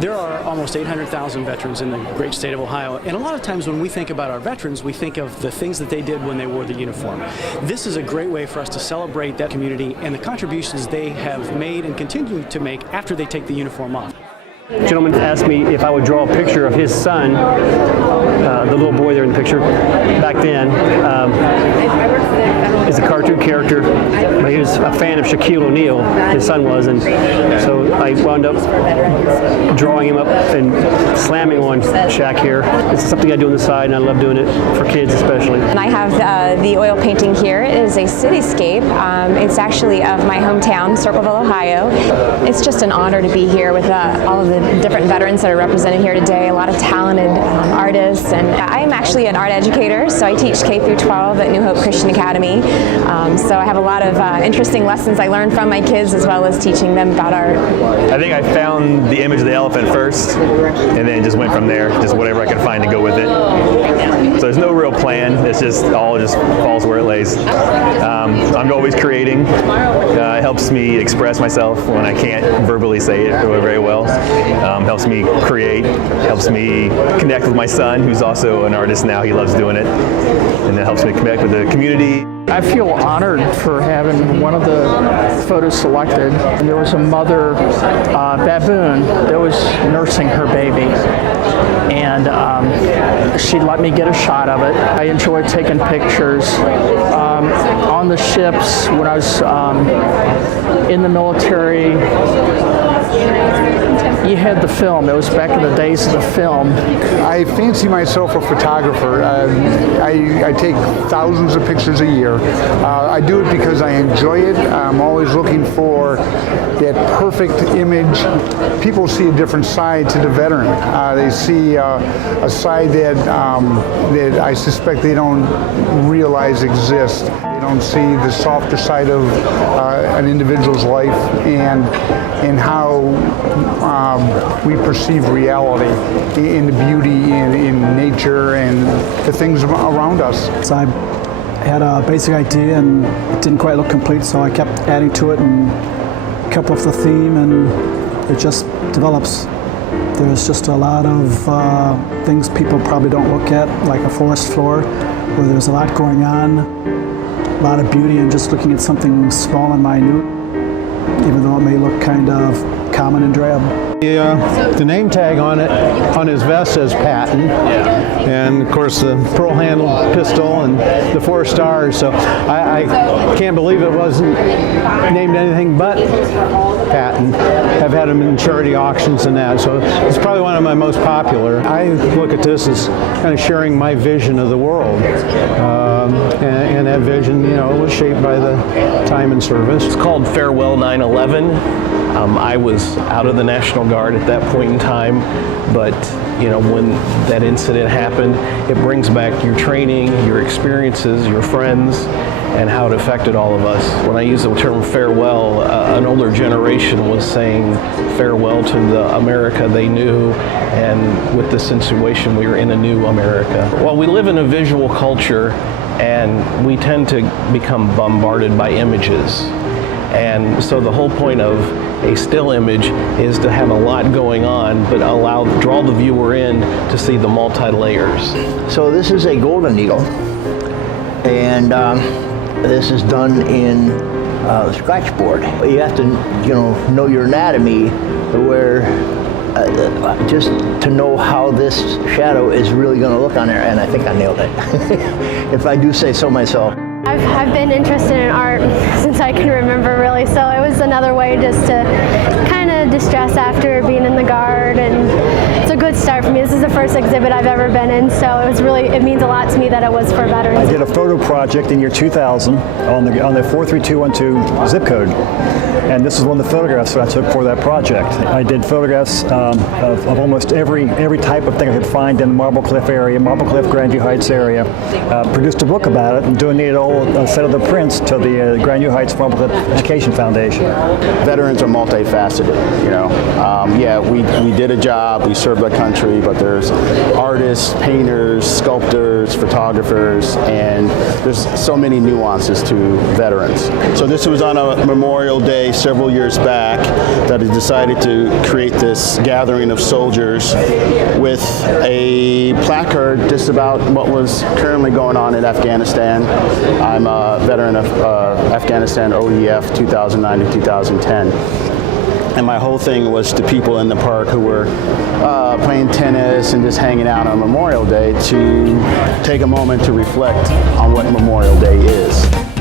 There are almost 800,000 veterans in the great state of Ohio, and a lot of times when we think about our veterans, we think of the things that they did when they wore the uniform. This is a great way for us to celebrate that community and the contributions they have made and continue to make after they take the uniform off. The gentleman asked me if I would draw a picture of his son, the little boy there in the picture, back then. Is a cartoon character, but he was a fan of Shaquille O'Neal, his son was, and so I wound up drawing him up and slamming on Shaq here. It's something I do on the side, and I love doing it for kids especially. And I have the oil painting here. It is a cityscape. It's actually of my hometown, Circleville, Ohio. It's just an honor to be here with all of the different veterans that are represented here today, a lot of talented artists, and I am actually an art educator, so I teach K through 12 at New Hope Christian Academy. So I have a lot of interesting lessons I learned from my kids as well as teaching them about art. I think I found the image of the elephant first and then just went from there, just whatever I could find to go with it. So there's no real plan, it's just all just falls where it lays. I'm always creating. It helps me express myself when I can't verbally say it very well. Helps me create, helps me connect with my son, who's also an artist now. He loves doing it, and it helps me connect with the community. I feel honored for having one of the photos selected. And there was a mother baboon that was nursing her baby, and she let me get a shot of it. I enjoy taking pictures. On the ships, when I was in the military, you had the film. It was back in the days of the film. I fancy myself a photographer. I take thousands of pictures a year. I do it because I enjoy it. I'm always looking for that perfect image. People see a different side to the veteran. They see a side that I suspect they don't realize exists. They don't see the softer side of an individual's life and how we perceive reality in the beauty in nature and the things around us. So I had a basic idea and it didn't quite look complete, so I kept adding to it and kept off the theme, and it just develops. There's just a lot of things people probably don't look at, like a forest floor where there's a lot going on, a lot of beauty in just looking at something small and minute, even though it may look kind of common and drab. The name tag on it, on his vest, says Patton, and of course the pearl handled pistol and the 4 stars. So I can't believe it wasn't named anything but Patton. I've had them in charity auctions and that, so it's probably one of my most popular. I look at this as kind of sharing my vision of the world, and that vision, was shaped by the time and service. It's called Farewell 9/11. I was out of the National Guard at that point in time, but when that incident happened, it brings back your training, your experiences, your friends, and how it affected all of us. When I use the term farewell, an older generation was saying farewell to the America they knew, and with this situation, we were in a new America. Well, we live in a visual culture, and we tend to become bombarded by images. And so the whole point of a still image is to have a lot going on, but draw the viewer in to see the multi-layers. So this is a golden needle, and this is done in scratch board. You have to, know your anatomy, where just to know how this shadow is really going to look on there, and I think I nailed it, if I do say so myself. I've been interested in art since I can remember, really, so it was another way just to kind of distress after being in the Guard, and it's a good start for me. This is the first exhibit I've ever been in, so it means a lot to me that it was for veterans. I did a photo project in year 2000 on the 43212 zip code, and this is one of the photographs that I took for that project. I did photographs of almost every type of thing I could find in the Marble Cliff area, Marble Cliff, Grandview Heights area. Produced a book about it and donated a set of the prints to the Grandview Heights Marble Cliff Education Foundation. Veterans are multifaceted, Yeah, we did a job, we served our country, history, but there's artists, painters, sculptors, photographers, and there's so many nuances to veterans. So this was on a Memorial Day several years back that I decided to create this gathering of soldiers with a placard just about what was currently going on in Afghanistan. I'm a veteran of Afghanistan OEF 2009 to 2010. And my whole thing was to people in the park who were playing tennis and just hanging out on Memorial Day to take a moment to reflect on what Memorial Day is.